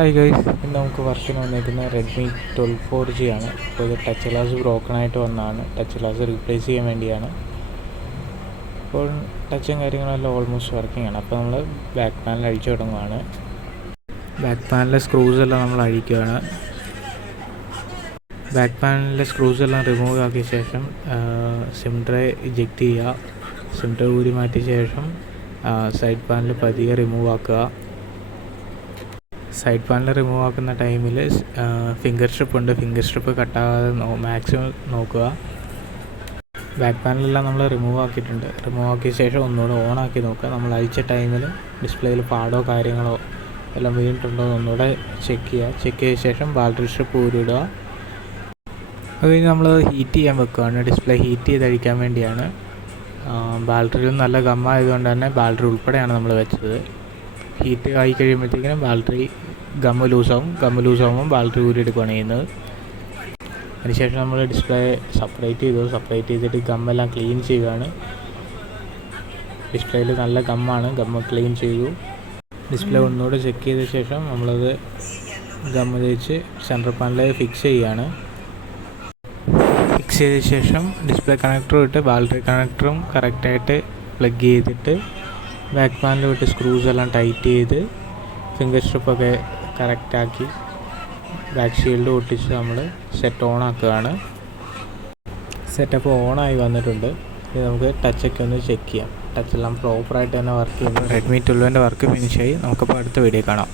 Hi guys, ഇന്ന് നമുക്ക് വർക്കിന് വന്നിരിക്കുന്ന റെഡ്മി 12 4G ആണ്. അപ്പോൾ ഇത് ടച്ച് ഗ്ലാസ് ബ്രോക്കൺ ആയിട്ട് വന്നതാണ്. ടച്ച് ഗ്ലാസ് റീപ്ലേസ് ചെയ്യാൻ വേണ്ടിയാണ്. അപ്പോൾ ടച്ചും കാര്യങ്ങളെല്ലാം ഓൾമോസ്റ്റ് വർക്കിംഗ് ആണ്. അപ്പോൾ നമ്മൾ ബാക്ക് പാനൽ അഴിച്ചു തുടങ്ങുകയാണ്. ബാക്ക് പാനലിലെ സ്ക്രൂസ് എല്ലാം നമ്മൾ അഴിക്കുകയാണ്. ബാക്ക് പാനലിലെ സ്ക്രൂസ് എല്ലാം റിമൂവ് ആക്കിയ ശേഷം സിം ട്രേ ഇജക്റ്റ് ചെയ്യുക. സിം ട്രേ ഊരി മാറ്റിയ ശേഷം സൈഡ് പാനൽ പതിയെ റിമൂവ് ആക്കുക. സൈഡ് പാനൽ റിമൂവ് ആക്കുന്ന ടൈമിൽ ഫിംഗർ സ്ട്രിപ്പ് ഉണ്ട്, ഫിംഗർ സ്ട്രിപ്പ് കട്ടാകാതെ മാക്സിമം നോക്കുക. ബാക്ക് പാനലെല്ലാം നമ്മൾ റിമൂവ് ആക്കിയിട്ടുണ്ട്. റിമൂവ് ആക്കിയ ശേഷം ഒന്നുകൂടെ ഓൺ ആക്കി നോക്കുക. നമ്മൾ അഴിച്ച ടൈമിൽ ഡിസ്പ്ലേയിൽ പാടോ കാര്യങ്ങളോ എല്ലാം വീണിട്ടുണ്ടോ ഒന്നുകൂടെ ചെക്ക് ചെയ്യുക. ചെക്ക് ചെയ്ത ശേഷം ബാറ്ററി സ്ട്രിപ്പ് ഊരിടുക. അത് കഴിഞ്ഞ് നമ്മൾ ഹീറ്റ് ചെയ്യാൻ വെക്കുകയാണ്. ഡിസ്പ്ലേ ഹീറ്റ് ചെയ്ത് അഴിക്കാൻ വേണ്ടിയാണ്. ബാറ്ററിയിൽ നല്ല ഗമ്മായതുകൊണ്ട് തന്നെ ബാറ്ററി ഉൾപ്പെടെയാണ് നമ്മൾ വെച്ചത്. ഹീറ്റ് ആയി കഴിയുമ്പോഴത്തേക്കിനും ബാറ്ററി ഗമ്മ് ലൂസാകുമ്പോൾ ബാറ്ററി ഊരിയെടുക്കുകയാണ് ചെയ്യുന്നത്. അതിനുശേഷം നമ്മൾ ഡിസ്പ്ലേ സെപ്പറേറ്റ് ചെയ്തിട്ട് ഗമ്മെല്ലാം ക്ലീൻ ചെയ്യുകയാണ്. ഡിസ്പ്ലേയിൽ നല്ല ഗമ്മ് ക്ലീൻ ചെയ്തു. ഡിസ്പ്ലേ ഒന്നുകൂടെ ചെക്ക് ചെയ്ത ശേഷം നമ്മളത് ഗമ്മ് തേച്ച് സെൻട്രൽ പാനലിൽ ഫിക്സ് ചെയ്യുകയാണ്. ഫിക്സ് ചെയ്ത ശേഷം ഡിസ്പ്ലേ കണക്ടറും ഇട്ട് ബാറ്ററി കണക്ടറും കറക്റ്റായിട്ട് പ്ലഗ് ചെയ്തിട്ട് ബാക്ക് പാനൽ വിട്ട് സ്ക്രൂസ് എല്ലാം ടൈറ്റ് ചെയ്ത് ഫിംഗർ സ്ട്രിപ്പൊക്കെ കറക്റ്റാക്കി ബാക്ക് ഷീൽഡ് ഒട്ടിച്ച് നമ്മൾ സെറ്റ് ഓൺ ആക്കുകയാണ്. സെറ്റപ്പ് ഓണായി വന്നിട്ടുണ്ട്. ഇനി നമുക്ക് ടച്ചൊക്കെ ഒന്ന് ചെക്ക് ചെയ്യാം. ടച്ചെല്ലാം പ്രോപ്പറായിട്ട് തന്നെ വർക്ക് ചെയ്യുന്നു. റെഡ്മി 12 വർക്ക് ഫിനിഷായി. നമുക്കപ്പോൾ അടുത്ത വീഡിയോ കാണാം.